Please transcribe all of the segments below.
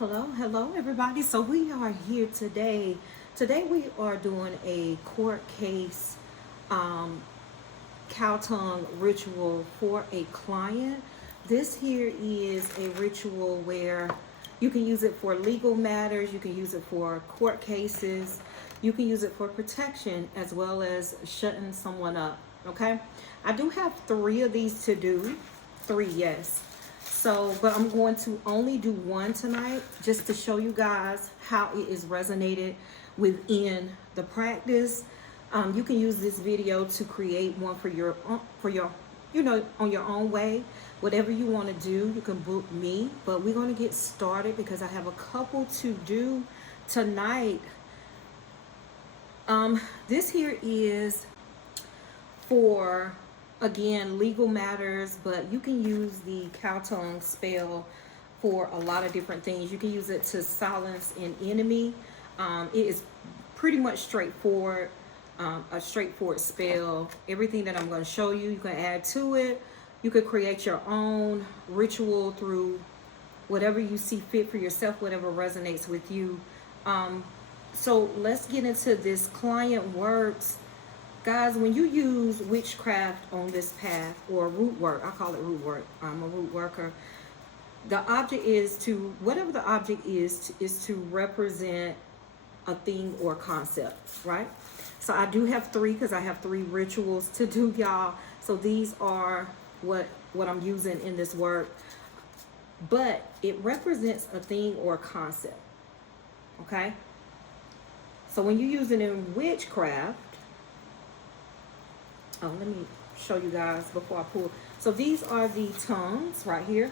Hello everybody. So we are here today. Today we are doing a court case cow tongue ritual for a client. This here is a ritual where you can use it for legal matters, you can use it for court cases, you can use it for protection as well as shutting someone up. Okay, I do have 3 of these to do. 3, yes. So, but I'm going to only do one tonight just to show you guys how it is resonated within the practice. You can use this video to create one for your, on your own way. Whatever you want to do, you can book me. But we're going to get started because I have a couple to do tonight. This here is for, again, legal matters, but you can use the cow tongue spell for a lot of different things. You can use it to silence an enemy. It is pretty much straightforward, a straightforward spell. Everything that I'm going to show you, you can add to it. You could create your own ritual through whatever you see fit for yourself, whatever resonates with you. So let's get into this. Client works. Guys, when you use witchcraft on this path, or root work, I call it root work. I'm a root worker. The object is to, whatever the object is to represent a thing or concept, right? So I do have 3 because I have 3 rituals to do, y'all. So these are what I'm using in this work. But it represents a thing or concept, okay? So when you use it in witchcraft, let me show you guys before I pull. So these are the tongues right here.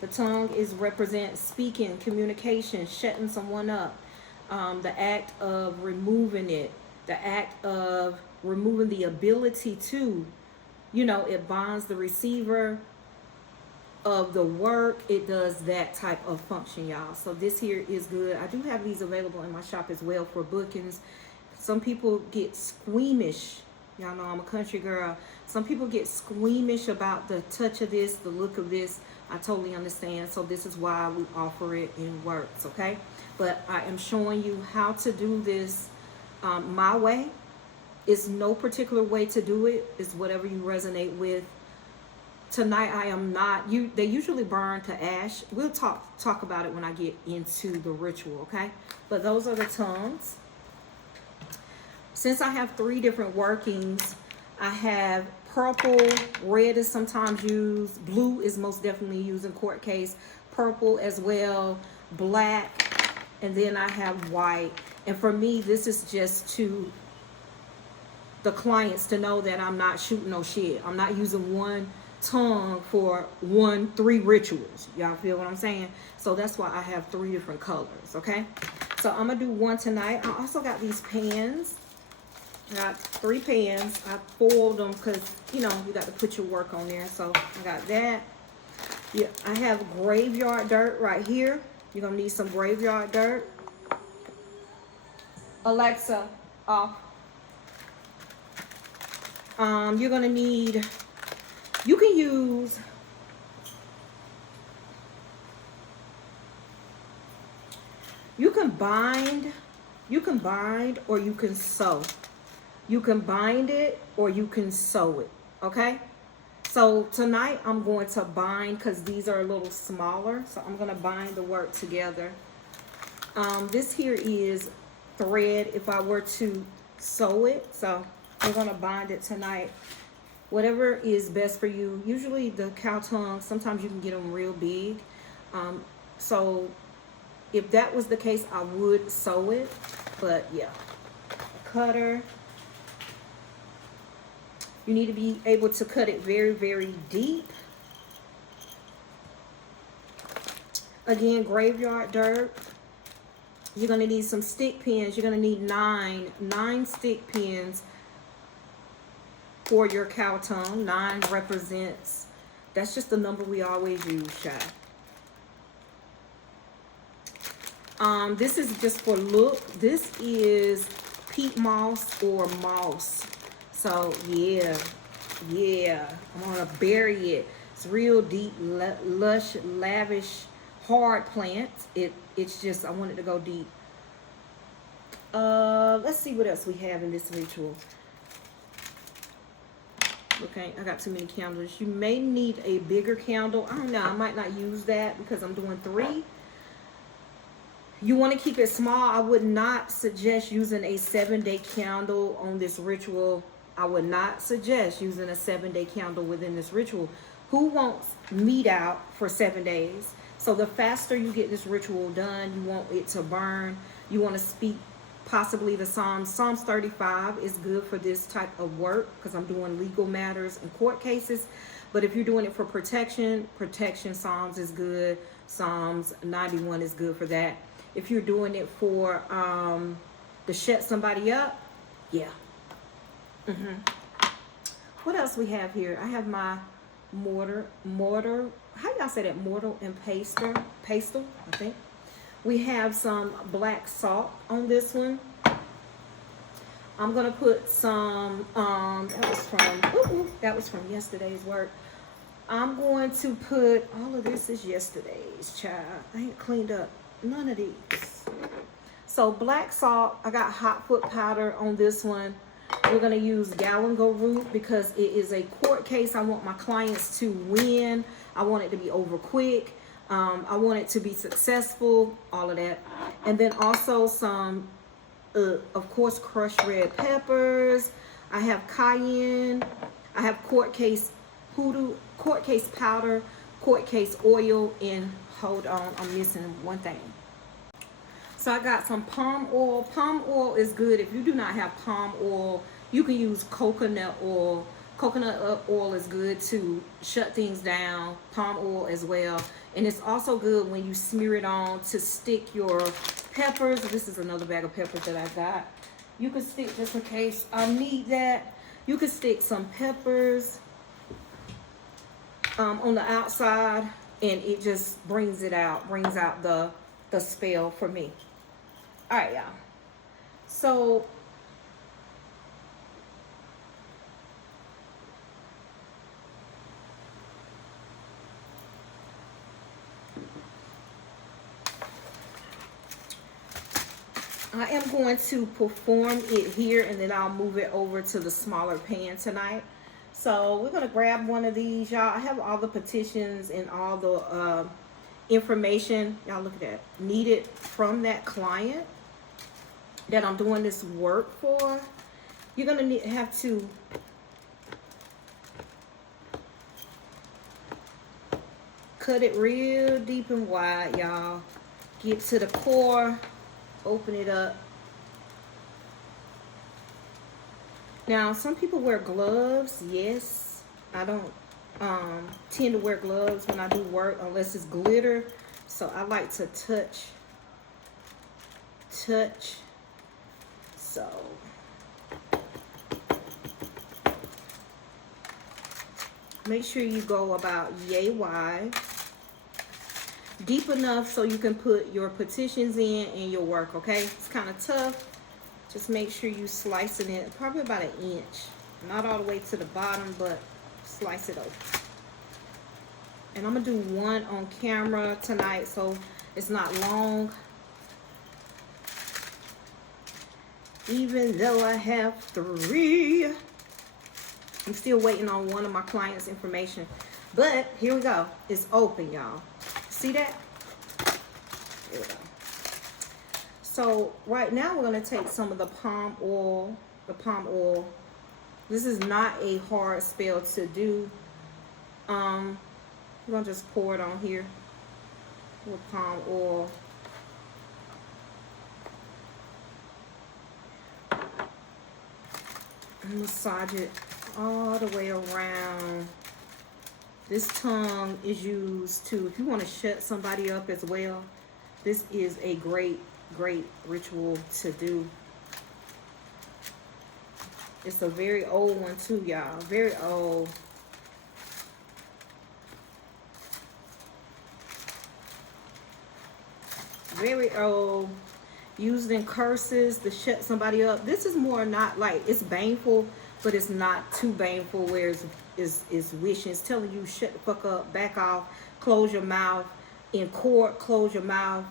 The tongue is represent speaking, communication, shutting someone up. The act of removing it. The act of removing the ability to, it binds the receiver of the work. It does that type of function, y'all. So this here is good. I do have these available in my shop as well for bookings. Some people get squeamish. Y'all know I'm a country girl. Some people get squeamish about the touch of this, the look of this. I totally understand. So this is why we offer it in works, okay? But I am showing you how to do this my way. It's no particular way to do it. It's whatever you resonate with. Tonight I am not. They usually burn to ash. We'll talk about it when I get into the ritual, okay? But those are the tongues. Since I have 3 different workings, I have purple, red is sometimes used, blue is most definitely used in court case, purple as well, black, and then I have white. And for me, this is just to the clients to know that I'm not shooting no shit. I'm not using one tongue for 3 rituals. Y'all feel what I'm saying? So that's why I have 3 different colors, okay? So I'm going to do one tonight. I also got these pans. I got 3 pans. I foiled them because, you got to put your work on there. So I got that. Yeah, I have graveyard dirt right here. You're going to need some graveyard dirt. Alexa, off. You're going to need, you can use, you can bind or you can sew. You can bind it or you can sew it, okay? So tonight I'm going to bind because these are a little smaller. So I'm going to bind the work together. This here is thread if I were to sew it. So we're going to bind it tonight. Whatever is best for you. Usually the cow tongue, sometimes you can get them real big. So if that was the case, I would sew it. But yeah, cutter. You need to be able to cut it very, very deep. Again, graveyard dirt. You're going to need some stick pins. You're going to need 9 stick pins for your cow tongue. 9 represents, that's just the number we always use, child. This is just for look. This is peat moss or moss. So yeah, I'm gonna bury it. It's real deep, lush, lavish hard plant. It's just, I wanted to go deep. Let's see what else we have in this ritual. Okay, I got too many candles. You may need a bigger candle. I don't know, I might not use that because I'm doing 3. You want to keep it small. I would not suggest using a 7-day candle on this ritual. I would not suggest using a 7-day candle within this ritual. Who wants meat out for 7 days? So the faster you get this ritual done, you want it to burn. You want to speak possibly the Psalms. Psalms 35 is good for this type of work because I'm doing legal matters and court cases. But if you're doing it for protection Psalms is good. Psalms 91 is good for that. If you're doing it for to shut somebody up, yeah. What else we have here? I have my mortar. How y'all say that? Mortar and pastel, I think. We have some black salt on this one. I'm gonna put some. That was from yesterday's work. I'm going to put all of this is yesterday's, child. I ain't cleaned up none of these. So black salt. I got hot foot powder on this one. We're going to use galangal root because it is a court case. I want my clients to win. I want it to be over quick. I want it to be successful, all of that. And then also some, of course, crushed red peppers. I have cayenne. I have court case hoodoo, court case powder, court case oil, and hold on, I'm missing one thing. So I got some palm oil. Palm oil is good. If you do not have palm oil, you can use coconut oil. Coconut oil is good to shut things down. Palm oil as well. And it's also good when you smear it on to stick your peppers. This is another bag of peppers that I got. You can stick, just in case I need that, you can stick some peppers on the outside, and it just brings out the spell for me. All right, y'all. So I am going to perform it here, and then I'll move it over to the smaller pan tonight. So we're going to grab one of these, y'all. I have all the petitions and all the information, y'all look at that, needed from that client that I'm doing this work for. You're going to have to cut it real deep and wide, y'all. Get to the core, open it up. Now, some people wear gloves. Yes, I don't tend to wear gloves when I do work unless it's glitter. So I like to touch. So make sure you go about yay wide, deep enough so you can put your petitions in and your work. Okay, it's kind of tough. Just make sure you slicing it probably about 1 inch, not all the way to the bottom, but slice it open. And I'm gonna do one on camera tonight, so it's not long. Even though I have 3, I'm still waiting on one of my clients' information. But here we go. It's open, y'all. See that? Here we go. So right now we're going to take some of the palm oil. This is not a hard spell to do. We're going to just pour it on here with palm oil. And massage it all the way around. This tongue is used to, if you want to shut somebody up as well, this is a great ritual to do. It's a very old one too, y'all. Very old. Very old. Used in curses to shut somebody up. This is more not like, it's baneful, but it's not too baneful where it's wishing. It's telling you shut the fuck up, back off, close your mouth. in court, close your mouth,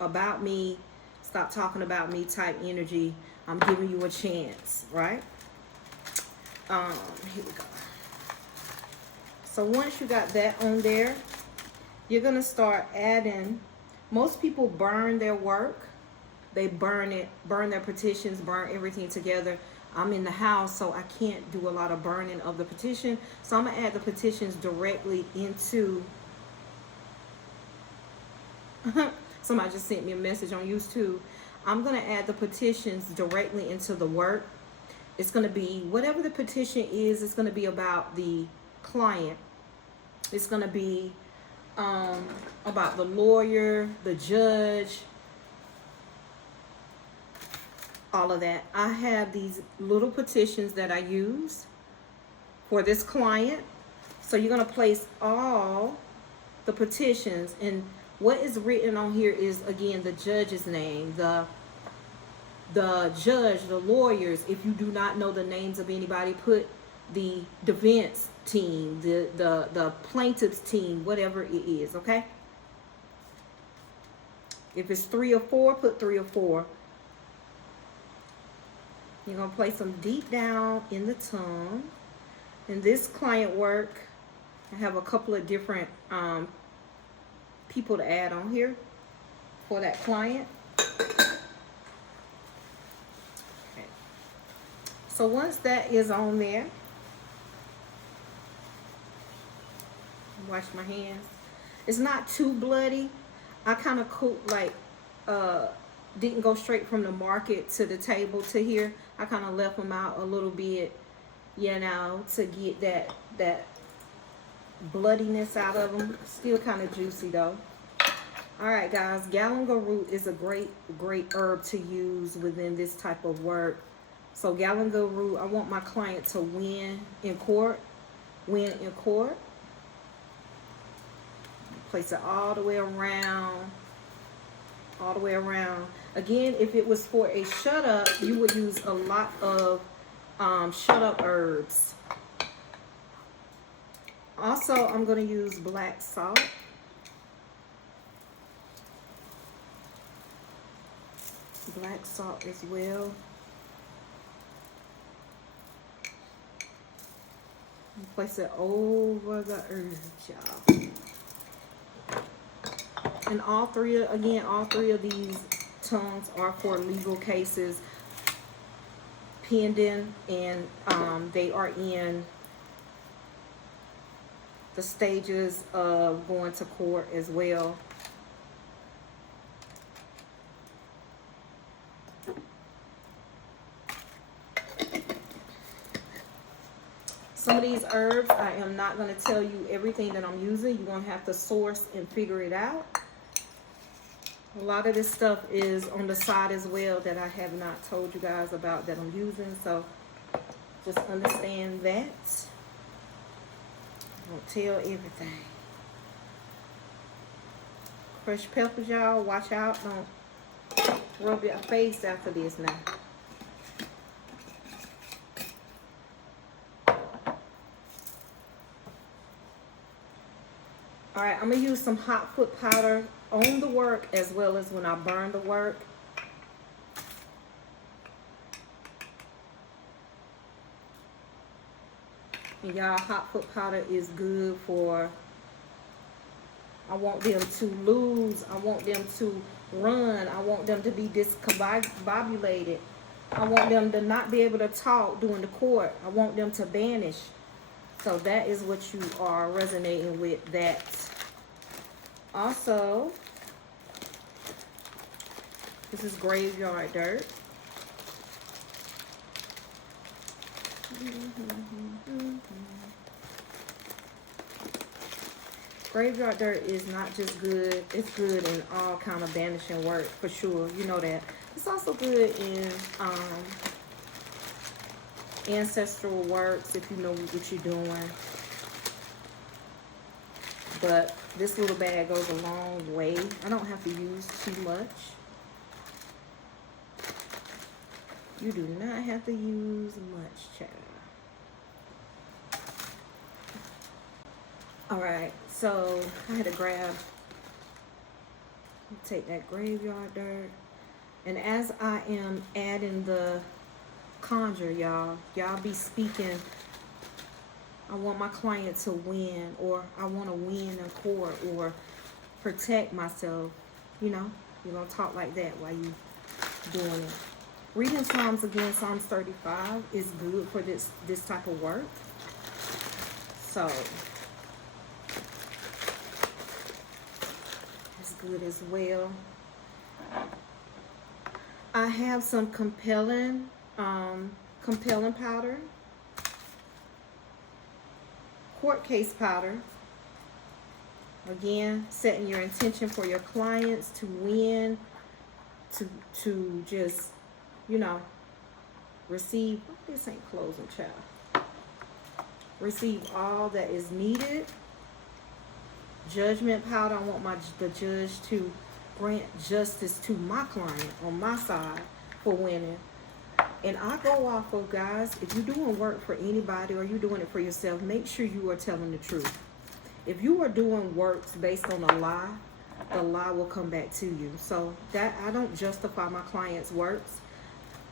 about me, stop talking about me type energy. I'm giving you a chance, right? Here we go. So once you got that on there, you're gonna start adding. Most people burn their work. They burn it, burn their petitions, burn everything together. I'm in the house, so I can't do a lot of burning of the petition. So I'm gonna add the petitions directly into. Somebody just sent me a message on YouTube. I'm gonna add the petitions directly into the work. It's gonna be whatever the petition is. It's gonna be about the client. It's gonna be about the lawyer, the judge, all of that. I have these little petitions that I use for this client. So you're going to place all the petitions, and what is written on here is, again, the judge's name, the judge, the lawyers. If you do not know the names of anybody, put the defense team, the plaintiff's team, whatever it is, okay? If it's 3 or 4, put 3 or 4. You're going to place them deep down in the tongue. In this client work, I have a couple of different people to add on here for that client. Okay. So once that is on there, wash my hands. It's not too bloody. I kind of cooked like didn't go straight from the market to the table to here. I kind of left them out a little bit, you know, to get that bloodiness out of them. Still kind of juicy though. All right, guys, galangal root is a great herb to use within this type of work. So galangal root, I want my client to win in court. Win in court. Place it all the way around. All the way around. Again, if it was for a shut up, you would use a lot of shut up herbs. Also, I'm going to use black salt. Black salt as well. Place it over the herbs, y'all. And all three of these tongues are for legal cases pending, and they are in the stages of going to court as well. Some of these herbs, I am not going to tell you everything that I'm using. You're going to have to source and figure it out. A lot of this stuff is on the side as well that I have not told you guys about that I'm using. So just understand that. I won't tell everything. Fresh peppers, y'all. Watch out. Don't rub your face after this now. All right, I'm going to use some hot foot powder on the work as well as when I burn the work. And y'all, hot foot powder is good for, I want them to lose, I want them to run, I want them to be discombobulated. I want them to not be able to talk during the court. I want them to vanish. So that is what you are resonating with, that. Also, this is graveyard dirt. Graveyard dirt is not just good, it's good in all kind of banishing work, for sure. You know that. It's also good in ancestral works if you know what you're doing. But this little bag goes a long way. I don't have to use too much. You do not have to use much, child. All right, so I had to grab Take that graveyard dirt. And as I am adding the conjure, y'all be speaking, I want my client to win, or I want to win in court, or protect myself. You know, you're going to talk like that while you doing it. Reading Psalms again, Psalms 35 is good for this type of work. So it's good as well. I have some compelling powder, court case powder. Again, setting your intention for your clients to win, to just, you know, receive. This ain't closing, child. Receive all that is needed. Judgment powder. I want the judge to grant justice to my client on my side for winning. And I go off of, guys, if you're doing work for anybody or you're doing it for yourself, make sure you are telling the truth. If you are doing works based on a lie, the lie will come back to you. So that, I don't justify my clients' works.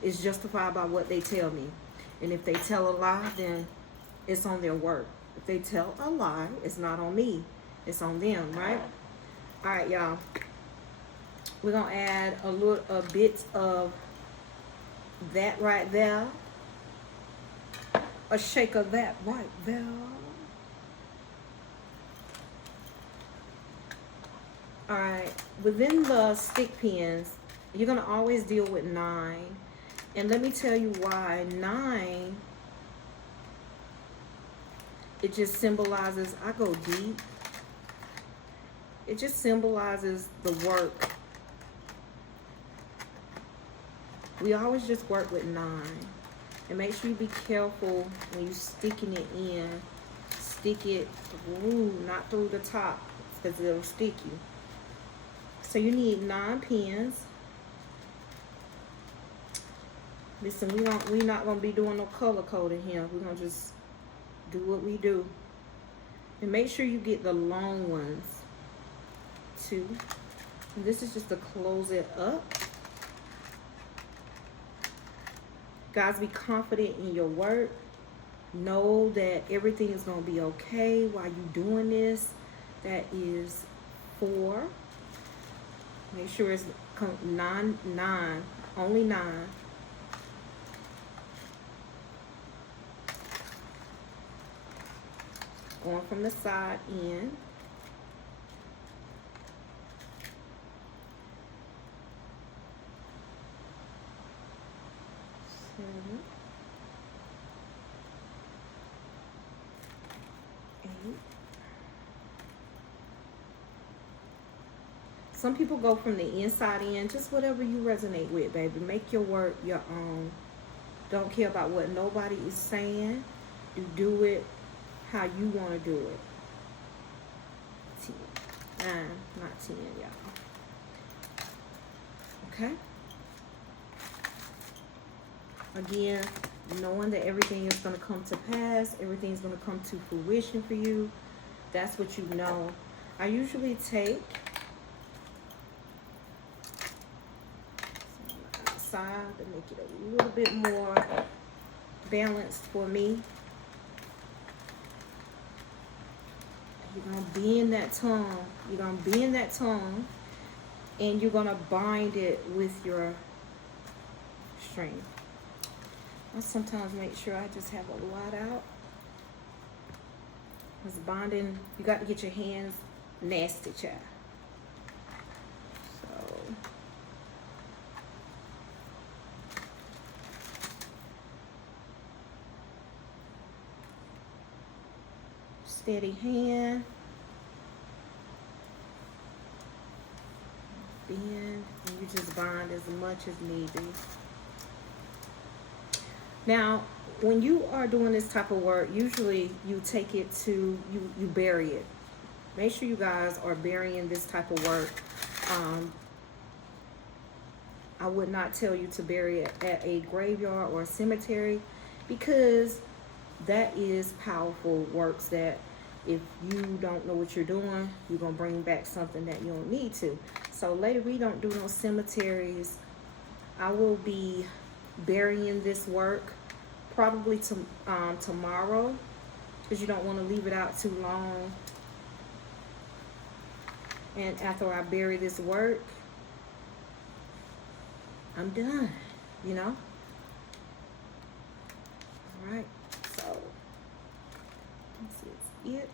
It's justified by what they tell me. And if they tell a lie, then it's on their work. If they tell a lie, it's not on me. It's on them, right? All right, y'all. We're going to add a bit of that right there. A shake of that right there. All right, within the stick pins, you're going to always deal with 9. And let me tell you why. 9, it just symbolizes, I go deep. It just symbolizes the work. We always just work with 9. And make sure you be careful when you're sticking it in. Stick it through, not through the top, because it'll stick you. So you need 9 pins. Listen, we're not gonna be doing no color coding here. We're gonna just do what we do. And make sure you get the long ones too. And this is just to close it up. Guys, be confident in your work. Know that everything is gonna be okay while you're doing this. That is 4. Make sure it's 9, only 9. Going from the side in. 7, 8. Some people go from the inside in, just whatever you resonate with, baby. Make your work your own. Don't care about what nobody is saying. You do it how you want to do it. 10, 9, not 10, y'all. Okay? Again, knowing that everything is going to come to pass, everything's going to come to fruition for you. That's what you know. I usually take side to make it a little bit more balanced for me. You're going to bend that tongue. You're going to bend that tongue, and you're going to bind it with your string. I sometimes make sure I just have a lot out. Because bonding, you got to get your hands nasty, child. So, steady hand. Bend, and you just bind as much as need be. Now, when you are doing this type of work, usually you take it to, you bury it. Make sure you guys are burying this type of work. I would not tell you to bury it at a graveyard or a cemetery, because that is powerful works that if you don't know what you're doing, you're going to bring back something that you don't need to. So later we don't do no cemeteries. I will be burying this work probably tomorrow, because you don't want to leave it out too long. And after I bury this work, I'm done, you know? All right, so this is it.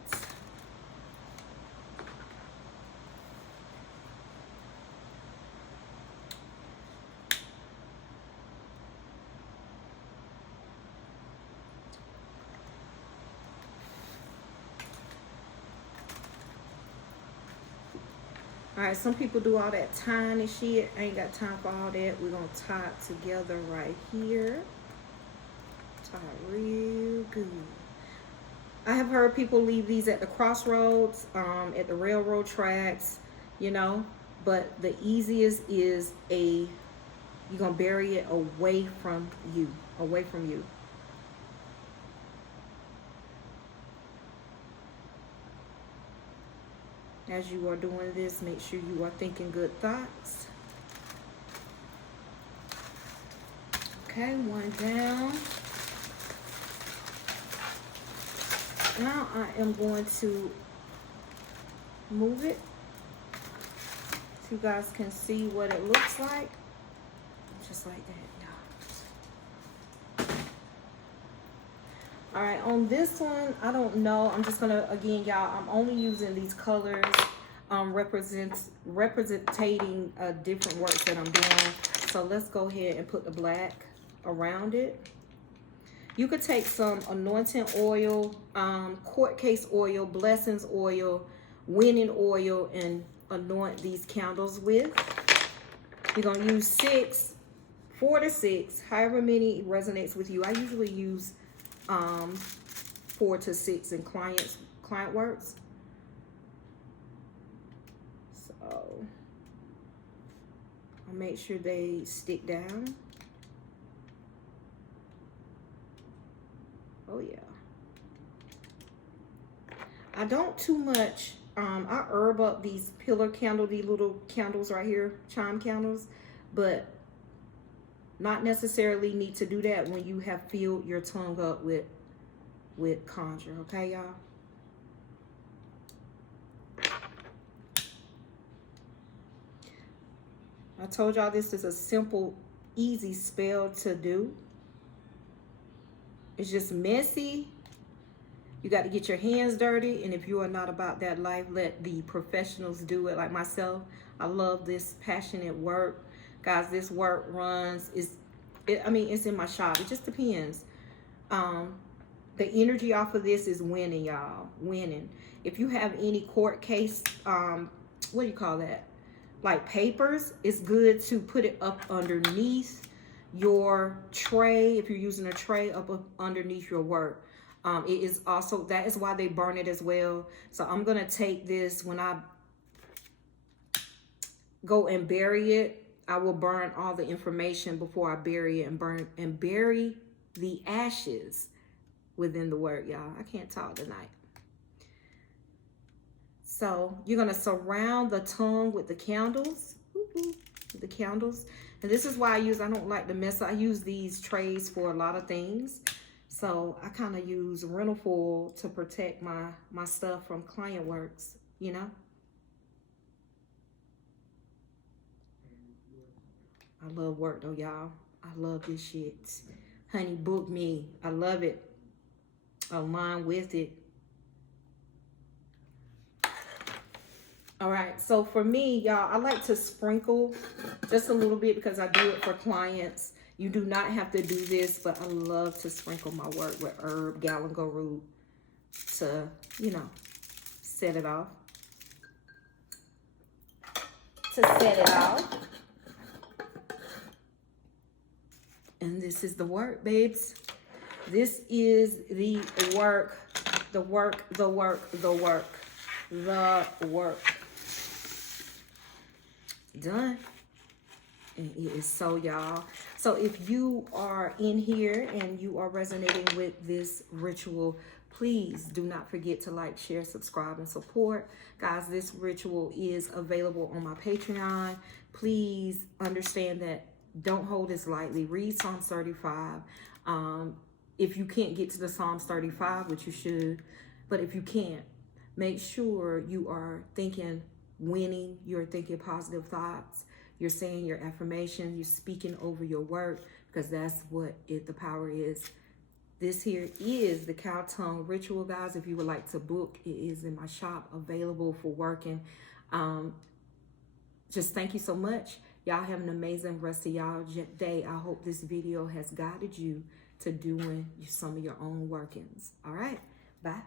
All right, some people do all that tiny shit. I ain't got time for all that. We're gonna tie it together right here. Tie it real good. I have heard people leave these at the crossroads, at the railroad tracks, you know, but the easiest is you're gonna bury it away from you, away from you. As you are doing this, make sure you are thinking good thoughts. Okay, one down. Now I am going to move it so you guys can see what it looks like. Just like that. All right, on this one, I don't know. I'm just gonna, again, y'all, I'm only using these colors representing different works that I'm doing. So let's go ahead and put the black around it. You could take some anointing oil, court case oil, blessings oil, winning oil, and anoint these candles with. You're gonna use 4 to 6, however many resonates with you. I usually use 4 to 6 in client works. So I'll make sure they stick down. Oh yeah. I don't too much. I herb up these pillar candle, these little candles right here, chime candles, but not necessarily need to do that when you have filled your tongue up with conjure. Okay, y'all. I told y'all this is a simple, easy spell to do. It's just messy. You got to get your hands dirty, and if you are not about that life, let the professionals do it. Like myself, I love this passionate work. Guys, this work runs, I mean, it's in my shop. It just depends. The energy off of this is winning, y'all. Winning. If you have any court case, what do you call that? Like papers, it's good to put it up underneath your tray. If you're using a tray, up underneath your work. It is also, that is why they burn it as well. So I'm going to take this, when I go and bury it, I will burn all the information before I bury it, and bury the ashes within the work, y'all. I can't talk tonight. So you're going to surround the tongue with the candles. The candles. And this is why I don't like to mess. I use these trays for a lot of things. So I kind of use rental foil to protect my stuff from client works, you know. I love work though, y'all. I love this shit. Honey, book me. I love it. Align with it. All right, so for me, y'all, I like to sprinkle just a little bit because I do it for clients. You do not have to do this, but I love to sprinkle my work with herb, galangal root to, you know, set it off. And this is the work, babes. This is the work, the work, the work, the work, the work. Done. And it is so, y'all. So if you are in here and you are resonating with this ritual, Please do not forget to like, share, subscribe, and support. Guys, this ritual is available on my Patreon. Please understand that don't hold this lightly. Read Psalms 35. If you can't get to the Psalms 35, which you should, but if you can't, make sure you are thinking winning, you're thinking positive thoughts, you're saying your affirmation, you're speaking over your work, because that's what the power is. This here is the cow tongue ritual, guys. If you would like to book, it is in my shop, available for working. Just thank you so much. Y'all have an amazing rest of y'all day. I hope this video has guided you to doing some of your own workings. All right, bye.